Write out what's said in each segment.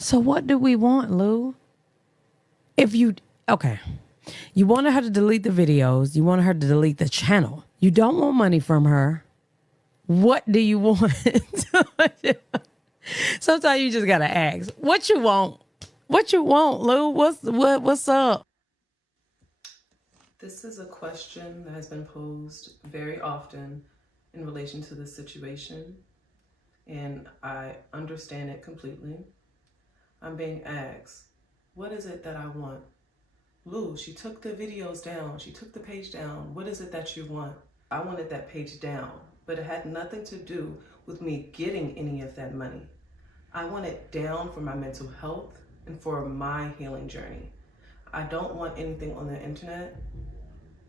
So what do we want, Lou? If you okay, you wanted her to delete the videos, you wanted her to delete the channel. You don't want money from her. What do you want? Sometimes you just gotta ask, what you want? What you want, Lou? What's up? This is a question that has been posed very often in relation to this situation, and I understand it completely. I'm being asked, what is it that I want? Lou, she took the videos down. She took the page down. What is it that you want? I wanted that page down, but it had nothing to do with me getting any of that money. I want it down for my mental health and for my healing journey. I don't want anything on the internet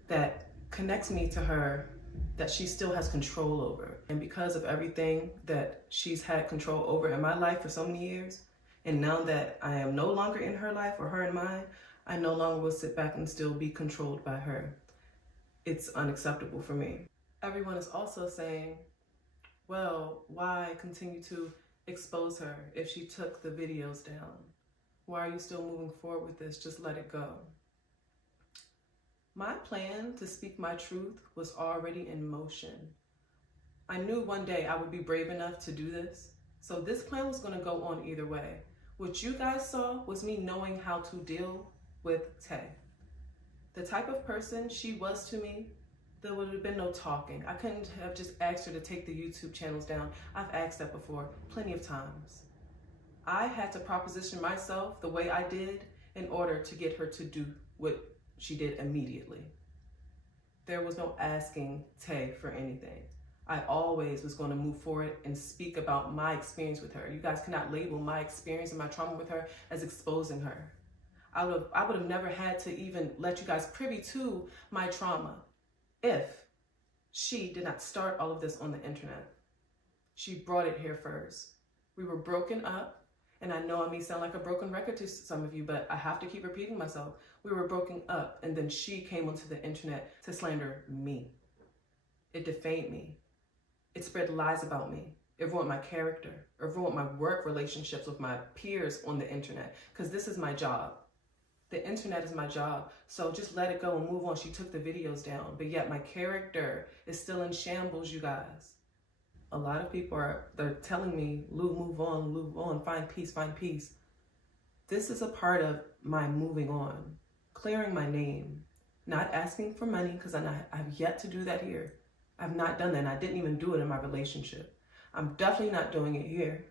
that connects me to her that she still has control over. And because of everything that she's had control over in my life for so many years, and now that I am no longer in her life or her in mine, I no longer will sit back and still be controlled by her. It's unacceptable for me. Everyone is also saying, well, why continue to expose her if she took the videos down? Why are you still moving forward with this? Just let it go. My plan to speak my truth was already in motion. I knew one day I would be brave enough to do this. So this plan was going to go on either way. What you guys saw was me knowing how to deal with Tay. The type of person she was to me, there would have been no talking. I couldn't have just asked her to take the YouTube channels down. I've asked that before plenty of times. I had to proposition myself the way I did in order to get her to do what she did immediately. There was no asking Tay for anything. I always was going to move forward and speak about my experience with her. You guys cannot label my experience and my trauma with her as exposing her. I would have never had to even let you guys privy to my trauma if she did not start all of this on the internet. She brought it here first. We were broken up, and I know I may sound like a broken record to some of you, but I have to keep repeating myself. We were broken up, and then she came onto the internet to slander me. It defamed me. It spread lies about me. It ruined my character. It ruined my work relationships with my peers on the internet, because this is my job. The internet is my job, so just let it go and move on. She took the videos down, but yet my character is still in shambles, you guys. A lot of people they're telling me, Lou, move on, find peace, find peace. This is a part of my moving on, clearing my name, not asking for money, because I've yet to do that here. I've not done that, and I didn't even do it in my relationship. I'm definitely not doing it here.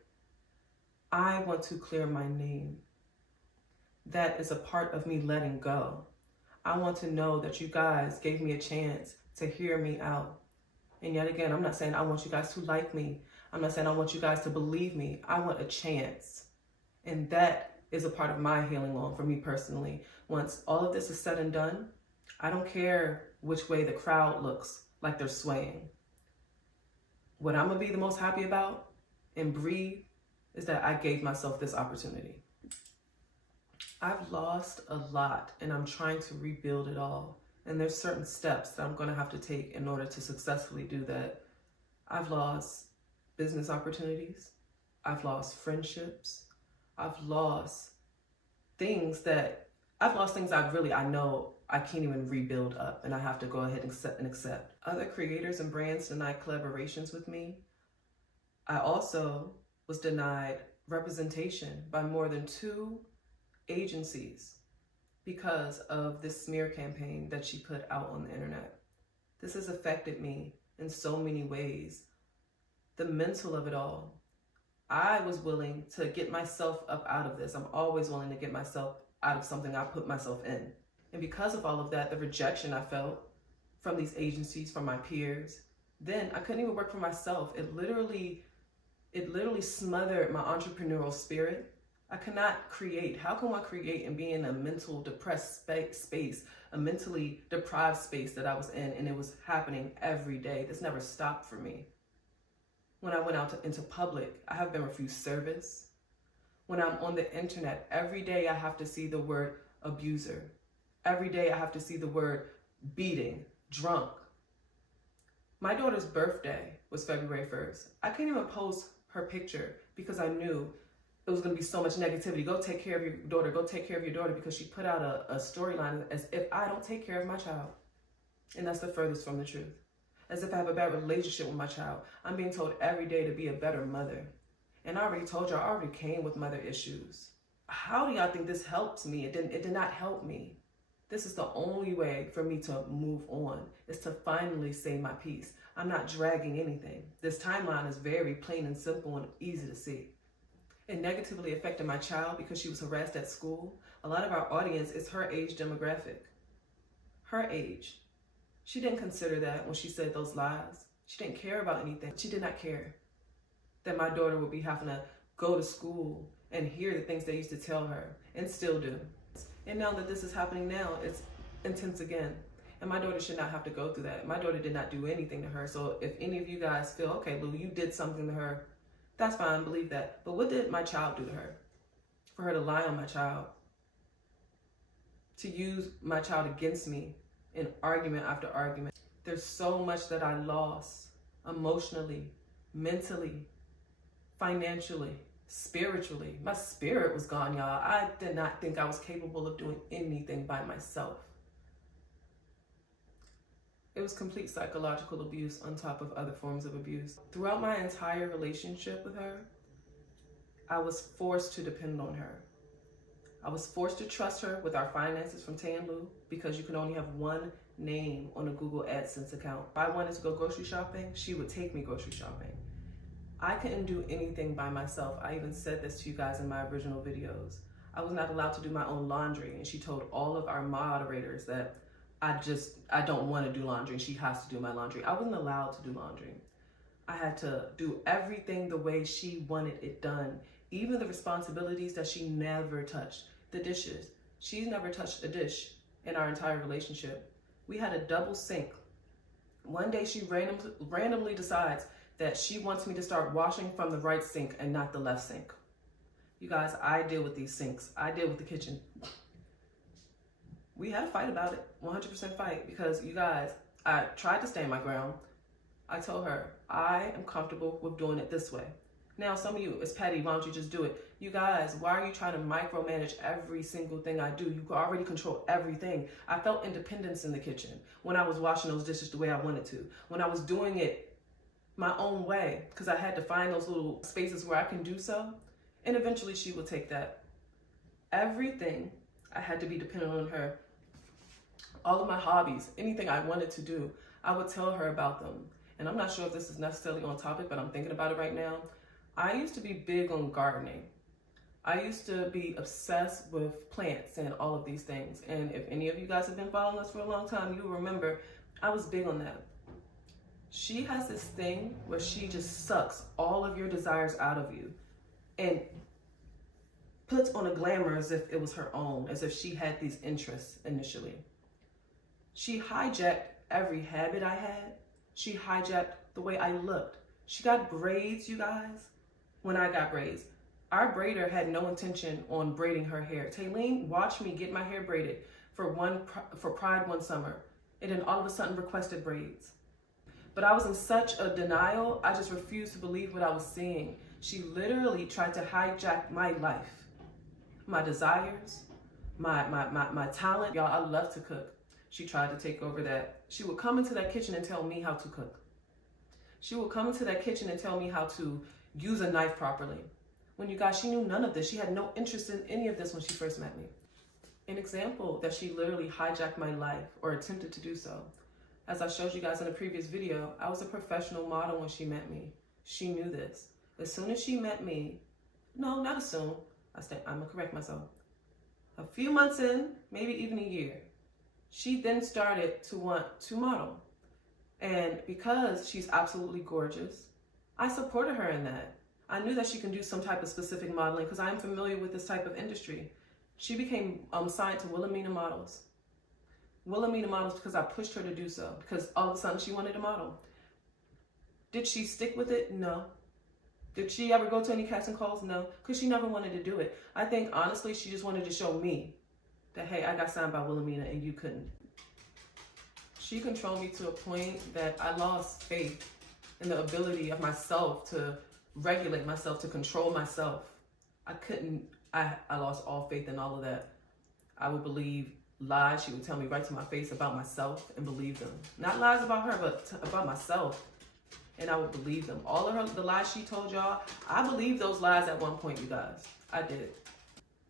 I want to clear my name. That is a part of me letting go. I want to know that you guys gave me a chance to hear me out. And yet again, I'm not saying I want you guys to like me. I'm not saying I want you guys to believe me. I want a chance. And that is a part of my healing on for me personally. Once all of this is said and done, I don't care which way the crowd looks like they're swaying. What I'm going to be the most happy about and breathe is that I gave myself this opportunity. I've lost a lot, and I'm trying to rebuild it all. And there's certain steps that I'm going to have to take in order to successfully do that. I've lost business opportunities. I've lost friendships. I've lost things I know I can't even rebuild up, and I have to go ahead and accept. Other creators and brands denied collaborations with me. I also was denied representation by more than 2 agencies because of this smear campaign that she put out on the internet. This has affected me in so many ways. The mental of it all. I was willing to get myself up out of this. I'm always willing to get myself out of something I put myself in. And because of all of that, the rejection I felt from these agencies, from my peers, then I couldn't even work for myself. It literally smothered my entrepreneurial spirit. I cannot create. How can one create and be in a mental depressed space, a mentally deprived space that I was in, and it was happening every day? This never stopped for me. When I went out into public, I have been refused service. When I'm on the internet, every day I have to see the word abuser. Every day I have to see the word beating, drunk. My daughter's birthday was February 1st. I couldn't even post her picture because I knew it was going to be so much negativity. Go take care of your daughter. Go take care of your daughter, because she put out a storyline as if I don't take care of my child. And that's the furthest from the truth. As if I have a bad relationship with my child. I'm being told every day to be a better mother. And I already told you, I already came with mother issues. How do y'all think this helps me? It did not help me. This is the only way for me to move on, is to finally say my piece. I'm not dragging anything. This timeline is very plain and simple and easy to see. It negatively affected my child because she was harassed at school. A lot of our audience is her age demographic. Her age. She didn't consider that when she said those lies. She didn't care about anything. She did not care that my daughter would be having to go to school and hear the things they used to tell her, and still do. And now that this is happening now, it's intense again. And my daughter should not have to go through that. My daughter did not do anything to her. So if any of you guys feel, okay, Lou, you did something to her, that's fine, believe that. But what did my child do to her? For her to lie on my child, to use my child against me in argument after argument. There's so much that I lost emotionally, mentally, financially, spiritually. My spirit was gone, y'all. I did not think I was capable of doing anything by myself. It was complete psychological abuse on top of other forms of abuse. Throughout my entire relationship with her, I was forced to depend on her. I was forced to trust her with our finances from Tay and Lou, because you can only have one name on a Google AdSense account. If I wanted to go grocery shopping, she would take me grocery shopping. I couldn't do anything by myself. I even said this to you guys in my original videos. I was not allowed to do my own laundry, and she told all of our moderators that I don't want to do laundry and she has to do my laundry. I wasn't allowed to do laundry. I had to do everything the way she wanted it done. Even the responsibilities that she never touched. The dishes. She's never touched a dish in our entire relationship. We had a double sink. One day she randomly decides that she wants me to start washing from the right sink and not the left sink. You guys, I deal with these sinks. I deal with the kitchen. We had a fight about it, 100% fight, because you guys, I tried to stand my ground. I told her, I am comfortable with doing it this way. Now, some of you, it's petty, why don't you just do it? You guys, why are you trying to micromanage every single thing I do? You already control everything. I felt independence in the kitchen when I was washing those dishes the way I wanted to. When I was doing it my own way, because I had to find those little spaces where I can do so. And eventually she would take that. Everything, I had to be dependent on her. All of my hobbies, anything I wanted to do, I would tell her about them. And I'm not sure if this is necessarily on topic, but I'm thinking about it right now. I used to be big on gardening. I used to be obsessed with plants and all of these things. And if any of you guys have been following us for a long time, you'll remember I was big on that. She has this thing where she just sucks all of your desires out of you and puts on a glamour as if it was her own, as if she had these interests initially. She hijacked every habit I had. She hijacked the way I looked. She got braids, you guys, when I got braids. Our braider had no intention on braiding her hair. Taylene watched me get my hair braided for Pride one summer, and then all of a sudden requested braids. But I was in such a denial, I just refused to believe what I was seeing. She literally tried to hijack my life, my desires, my talent. Y'all, I love to cook. She tried to take over that. She would come into that kitchen and tell me how to cook. She would come into that kitchen and tell me how to use a knife properly. When you guys, she knew none of this. She had no interest in any of this when she first met me. An example that she literally hijacked my life, or attempted to do so. As I showed you guys in a previous video, I was a professional model when she met me. She knew this. As soon as she met me, no, not as soon. I'm gonna correct myself. A few months in, maybe even a year, she then started to want to model. And because she's absolutely gorgeous, I supported her in that. I knew that she can do some type of specific modeling because I'm familiar with this type of industry. She became signed to Wilhelmina Models. Wilhelmina Models because I pushed her to do so, because all of a sudden she wanted to model. Did she stick with it? No. Did she ever go to any casting calls? No, because she never wanted to do it. I think honestly she just wanted to show me that, hey, I got signed by Wilhelmina and you couldn't. She controlled me to a point that I lost faith in the ability of myself to regulate myself, to control myself. I lost all faith in all of that. I would believe lies she would tell me right to my face about myself and believe them. Not lies about her, but about myself. And I would believe them. All of the lies she told y'all, I believed those lies at one point, you guys. I did.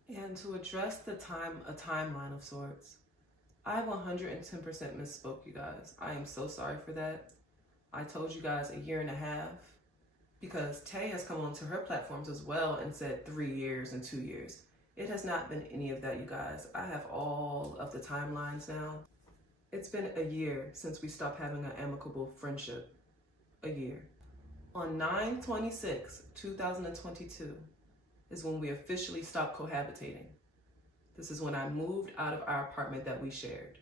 And to address a timeline of sorts, I 110% misspoke, you guys. I am so sorry for that. I told you guys 1.5 years, because Tay has come onto her platforms as well and said 3 years and 2 years. It has not been any of that, you guys. I have all of the timelines now. It's been 1 year since we stopped having an amicable friendship. 1 year. On 9/26/2022 is when we officially stopped cohabitating. This is when I moved out of our apartment that we shared.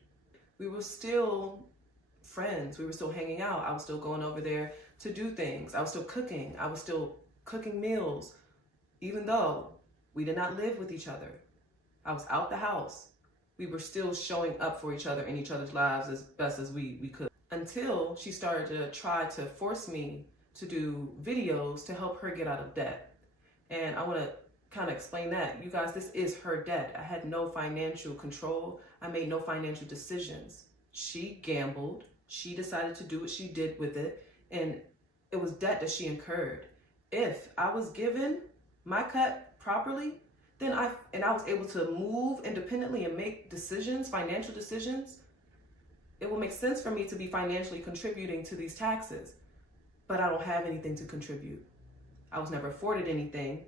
We were still friends. We were still hanging out. I was still going over there to do things. I was still cooking. I was still cooking meals, even though we did not live with each other. I was out the house. We were still showing up for each other in each other's lives as best as we could. Until she started to try to force me to do videos to help her get out of debt. And I want to kind of explain that. You guys, this is her debt. I had no financial control. I made no financial decisions. She gambled. She decided to do what she did with it. And it was debt that she incurred. If I was given my cut properly, then I was able to move independently and make decisions, financial decisions, it will make sense for me to be financially contributing to these taxes. But I don't have anything to contribute. I was never afforded anything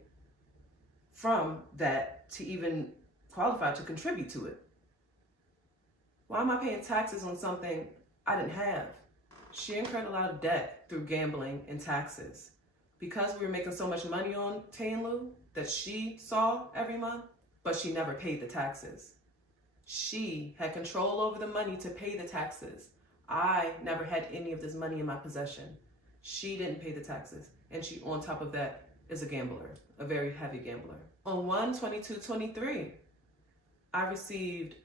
from that to even qualify to contribute to it. Why am I paying taxes on something I didn't have? She incurred a lot of debt through gambling and taxes. Because we were making so much money on Tay and Lou that she saw every month, but she never paid the taxes. She had control over the money to pay the taxes. I never had any of this money in my possession. She didn't pay the taxes. And she, on top of that, is a gambler, a very heavy gambler. On 1/22/23, I received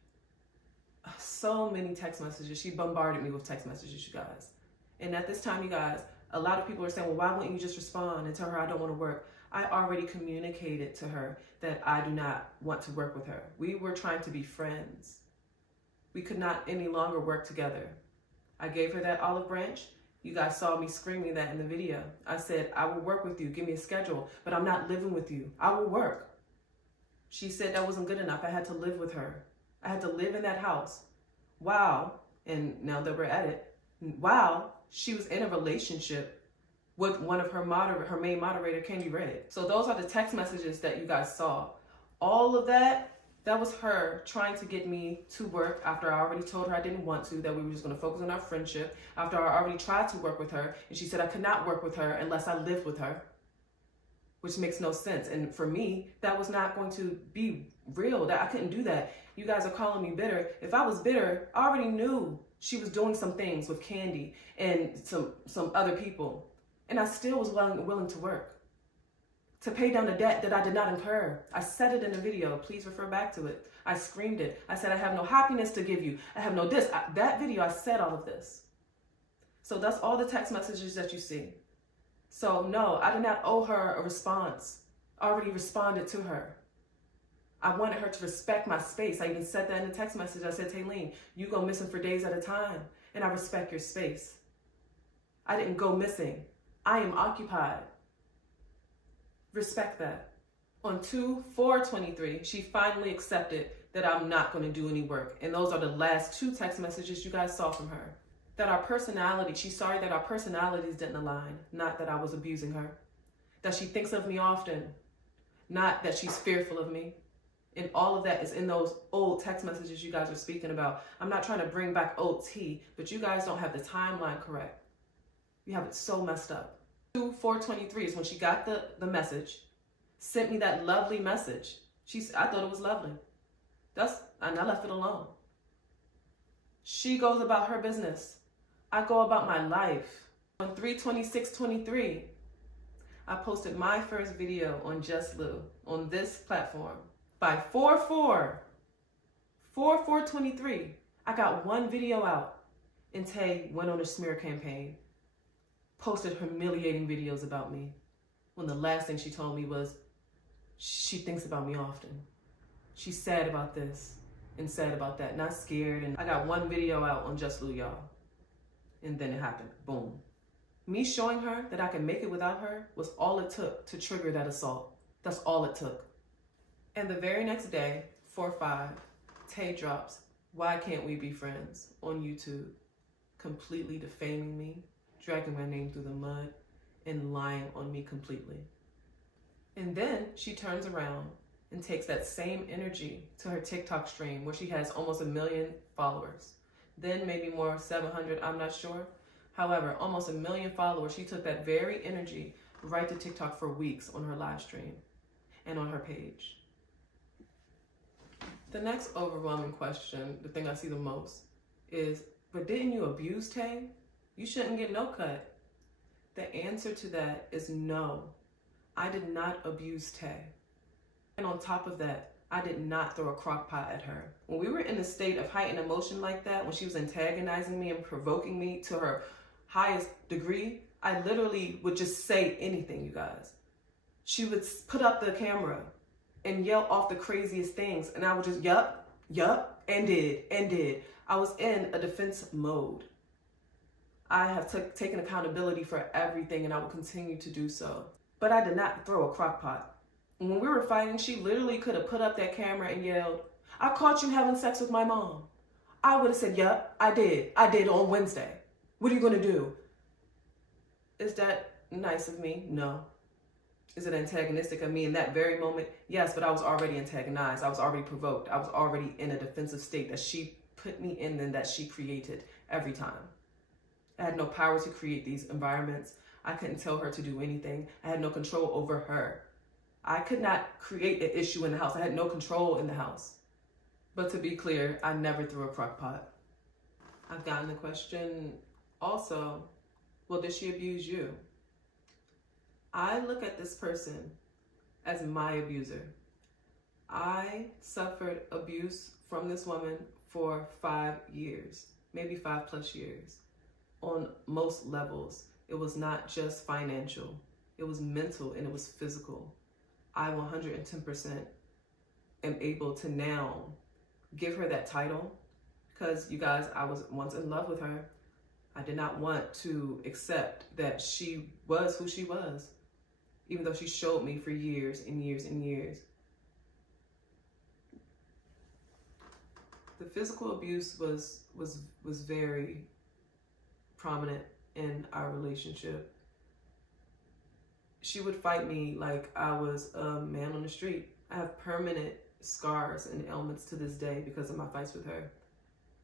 so many text messages. She bombarded me with text messages, you guys. And at this time, you guys, a lot of people are saying, well, why wouldn't you just respond and tell her I don't want to work? I already communicated to her that I do not want to work with her. We were trying to be friends. We could not any longer work together. I gave her that olive branch. You guys saw me screaming that in the video. I said, I will work with you. Give me a schedule, but I'm not living with you. I will work. She said that wasn't good enough. I had to live with her. I had to live in that house. Wow. And now that we're at it, wow, she was in a relationship with one of her main moderator, Candy Red. So those are the text messages that you guys saw. All of that was her trying to get me to work after I already told her I didn't want to, that we were just going to focus on our friendship, after I already tried to work with her, and she said I could not work with her unless I lived with her, which makes no sense. And for me, that was not going to be real, that I couldn't do that. You guys are calling me bitter. If I was bitter, I already knew she was doing some things with Candy and some other people. And I still was willing to work, to pay down the debt that I did not incur. I said it in the video. Please refer back to it. I screamed it. I said, I have no happiness to give you. I have no this. That video, I said all of this. So that's all the text messages that you see. So no, I did not owe her a response. I already responded to her. I wanted her to respect my space. I even said that in the text message. I said, Taylene, you go missing for days at a time, and I respect your space. I didn't go missing. I am occupied. Respect that. On 2/4/23, she finally accepted that I'm not going to do any work. And those are the last 2 text messages you guys saw from her. That she's sorry that our personalities didn't align, not that I was abusing her. That she thinks of me often, not that she's fearful of me. And all of that is in those old text messages you guys are speaking about. I'm not trying to bring back old tea, but you guys don't have the timeline correct. You have it so messed up. 2/4/23 is when she got the message, sent me that lovely message. I thought it was lovely. And I left it alone. She goes about her business. I go about my life. On 3/26/23, I posted my first video on Just Lou on this platform. By 4/4/23, I got 1 video out, and Tay went on a smear campaign, posted humiliating videos about me, when the last thing she told me was, She thinks about me often. She's sad about this and sad about that, not scared. And I got one video out on Just Lou, y'all. And then it happened. Boom. Me showing her that I can make it without her was all it took to trigger that assault. That's all it took. And the very next day, 4/5, Tay drops, "Why Can't We Be Friends?" on YouTube, completely defaming me, dragging my name through the mud, and lying on me completely. And then she turns around and takes that same energy to her TikTok stream where she has almost 1 million followers. Then maybe more, 700, I'm not sure. However, almost 1 million followers. She took that very energy right to TikTok for weeks on her live stream and on her page. The next overwhelming question, the thing I see the most, is, but didn't you abuse Tay? You shouldn't get no cut. The answer to that is no. I did not abuse Tay. And on top of that, I did not throw a crock pot at her. When we were in a state of heightened emotion like that, when she was antagonizing me and provoking me to her highest degree, I literally would just say anything, you guys. She would put up the camera and yell off the craziest things, and I would just, yup, and did. I was in a defense mode. I have taken accountability for everything, and I will continue to do so. But I did not throw a crock pot. When we were fighting, she literally could have put up that camera and yelled, "I caught you having sex with my mom." I would have said, "Yup, I did. I did on Wednesday. What are you going to do?" Is that nice of me? No. Is it antagonistic of me in that very moment? Yes, but I was already antagonized. I was already provoked. I was already in a defensive state that she put me in and that she created every time. I had no power to create these environments. I couldn't tell her to do anything. I had no control over her. I could not create an issue in the house. I had no control in the house. But to be clear, I never threw a crock pot. I've gotten the question also, well, did she abuse you? I look at this person as my abuser. I suffered abuse from this woman for 5 years, maybe 5+ years, on most levels. It was not just financial. It was mental and it was physical. I 110% am able to now give her that title because, you guys, I was once in love with her. I did not want to accept that she was who she was, even though she showed me for years and years and years. The physical abuse was very prominent in our relationship. She would fight me like I was a man on the street. I have permanent scars and ailments to this day because of my fights with her.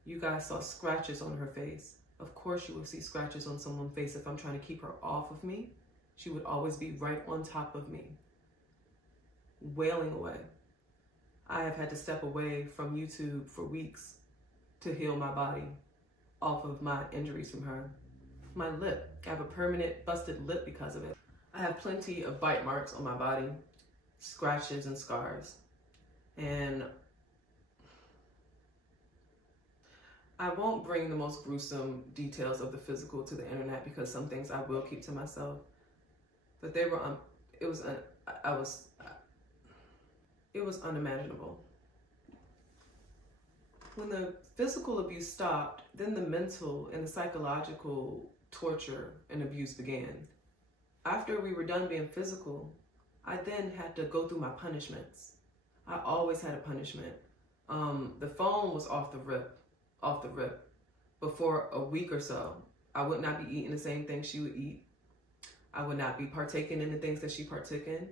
You guys saw scratches on her face. Of course you will see scratches on someone's face if I'm trying to keep her off of me. She would always be right on top of me, wailing away. I have had to step away from YouTube for weeks to heal my body off of my injuries from her. My lip, I have a permanent busted lip because of it. I have plenty of bite marks on my body, scratches and scars. And I won't bring the most gruesome details of the physical to the internet because some things I will keep to myself. But they were, it was unimaginable. When the physical abuse stopped, then the mental and the psychological torture and abuse began. After we were done being physical, I then had to go through my punishments. I always had a punishment. The phone was off the rip. But for a week or so, I would not be eating the same things she would eat. I would not be partaking in the things that she partook in.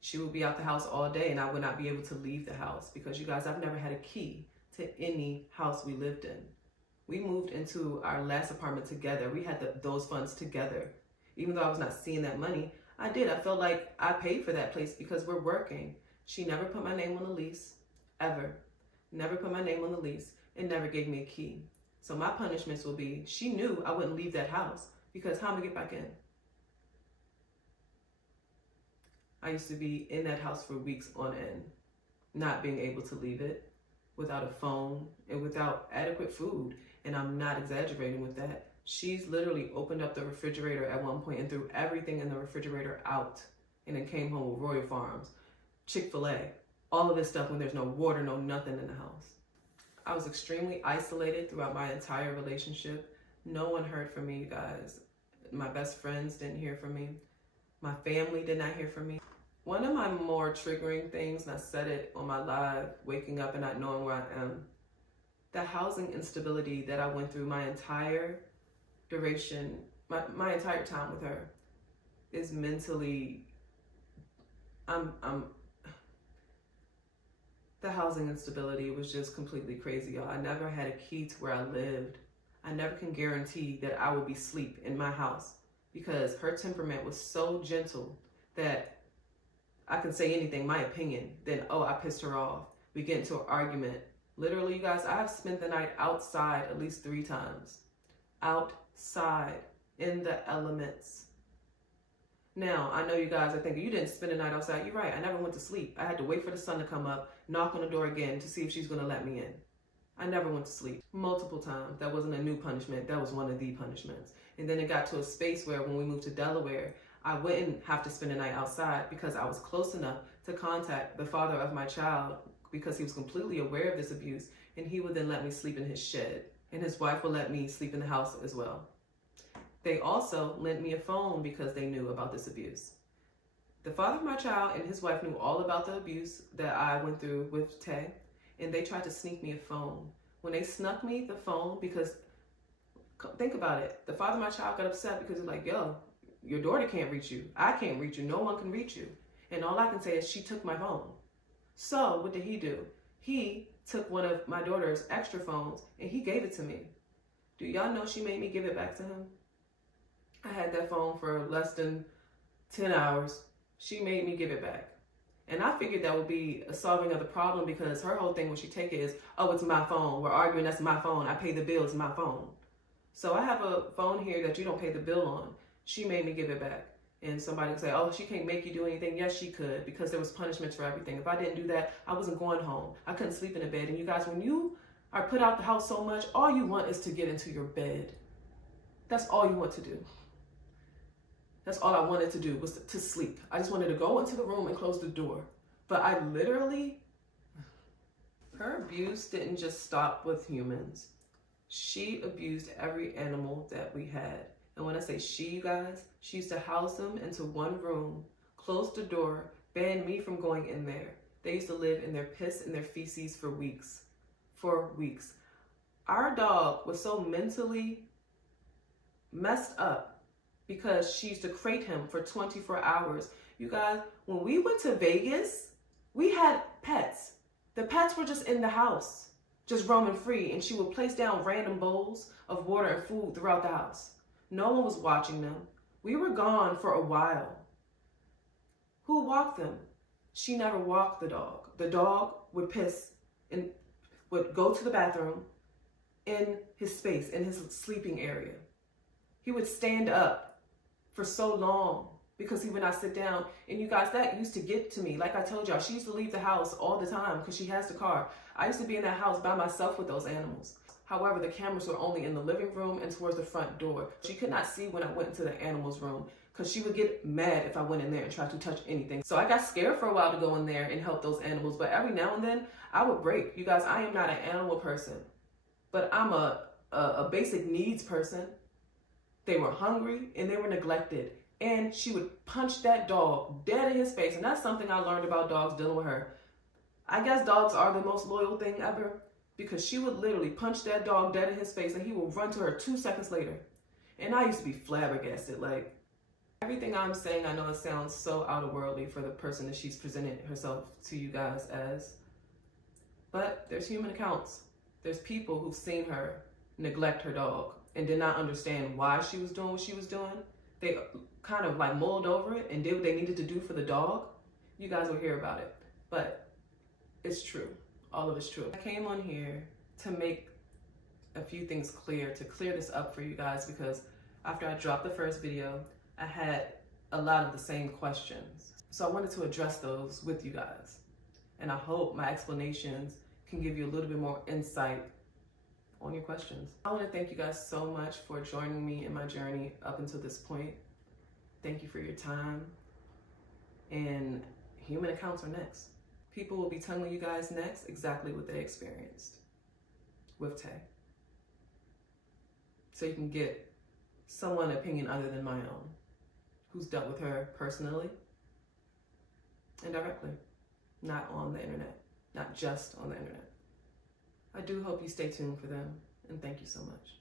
She would be out the house all day and I would not be able to leave the house because, you guys, I've never had a key to any house we lived in. We moved into our last apartment together. We had those funds together. Even though I was not seeing that money, I did. I felt like I paid for that place because we're working. She never put my name on the lease, ever. Never put my name on the lease and never gave me a key. So my punishments will be, she knew I wouldn't leave that house because how am I get back in? I used to be in that house for weeks on end, not being able to leave it, without a phone and without adequate food. And I'm not exaggerating with that. She's literally opened up the refrigerator at one point and threw everything in the refrigerator out and then came home with Royal Farms. Chick-fil-A, all of this stuff when there's no water, no nothing in the house. I was extremely isolated throughout my entire relationship. No one heard from me, you guys. My best friends didn't hear from me. My family did not hear from me. One of my more triggering things, and I said it on my live, waking up and not knowing where I am, the housing instability that I went through my entire duration, my entire time with her is mentally, the housing instability was just completely crazy, y'all. I never had a key to where I lived. I never can guarantee that I would be asleep in my house because her temperament was so gentle that I can say anything, my opinion, then, oh, I pissed her off. We get into an argument. Literally, you guys, I've spent the night outside at least 3 times. Outside, in the elements. Now, I know you guys are thinking, you didn't spend the night outside. You're right, I never went to sleep. I had to wait for the sun to come up, knock on the door again to see if she's gonna let me in. I never went to sleep. Multiple times. That wasn't a new punishment. That was one of the punishments. And then it got to a space where when we moved to Delaware, I wouldn't have to spend the night outside because I was close enough to contact the father of my child because he was completely aware of this abuse, and he would then let me sleep in his shed. And his wife would let me sleep in the house as well. They also lent me a phone because they knew about this abuse. The father of my child and his wife knew all about the abuse that I went through with Tay, and they tried to sneak me a phone. When they snuck me the phone, because think about it, the father of my child got upset because he's like, yo, your daughter can't reach you. I can't reach you. No one can reach you. And all I can say is she took my phone. So what did he do? He took one of my daughter's extra phones and he gave it to me. Do y'all know she made me give it back to him? I had that phone for less than 10 hours. She made me give it back. And I figured that would be a solving of the problem because her whole thing when she take it is, oh, it's my phone. We're arguing, that's my phone. I pay the bill, it's my phone. So I have a phone here that you don't pay the bill on. She made me give it back. And somebody would say, oh, she can't make you do anything. Yes, she could, because there was punishments for everything. If I didn't do that, I wasn't going home. I couldn't sleep in a bed. And you guys, when you are put out the house so much, all you want is to get into your bed. That's all you want to do. That's all I wanted to do was to sleep. I just wanted to go into the room and close the door. But I literally, her abuse didn't just stop with humans. She abused every animal that we had. And when I say she, you guys, she used to house them into one room, close the door, ban me from going in there. They used to live in their piss and their feces for weeks. For weeks. Our dog was so mentally messed up because she used to crate him for 24 hours. You guys, when we went to Vegas, we had pets. The pets were just in the house, just roaming free, and she would place down random bowls of water and food throughout the house. No one was watching them. We were gone for a while. Who walked them? She never walked the dog. The dog would piss and would go to the bathroom in his space, in his sleeping area. He would stand up for so long because he would not sit down. And you guys, that used to get to me. Like I told y'all, she used to leave the house all the time because she has the car. I used to be in that house by myself with those animals. However, the cameras were only in the living room and towards the front door. She could not see when I went into the animals room because she would get mad if I went in there and tried to touch anything. So I got scared for a while to go in there and help those animals. But every now and then, I would break. You guys, I am not an animal person, but I'm a basic needs person. They were hungry and they were neglected. And she would punch that dog dead in his face. And that's something I learned about dogs dealing with her. I guess dogs are the most loyal thing ever. Because she would literally punch that dog dead in his face and he would run to her 2 seconds later. And I used to be flabbergasted. Like, everything I'm saying, I know it sounds so out of worldly for the person that she's presented herself to you guys as. But there's human accounts. There's people who've seen her neglect her dog and did not understand why she was doing what she was doing. They kind of like mulled over it and did what they needed to do for the dog. You guys will hear about it. But it's true. All of it's true. I came on here to make a few things clear, to clear this up for you guys, because after I dropped the first video, I had a lot of the same questions. So I wanted to address those with you guys. And I hope my explanations can give you a little bit more insight on your questions. I want to thank you guys so much for joining me in my journey up until this point. Thank you for your time and human accounts are next. People will be telling you guys next exactly what they experienced with Tay. So you can get someone opinion other than my own, who's dealt with her personally and directly, not on the internet, not just on the internet. I do hope you stay tuned for them, and thank you so much.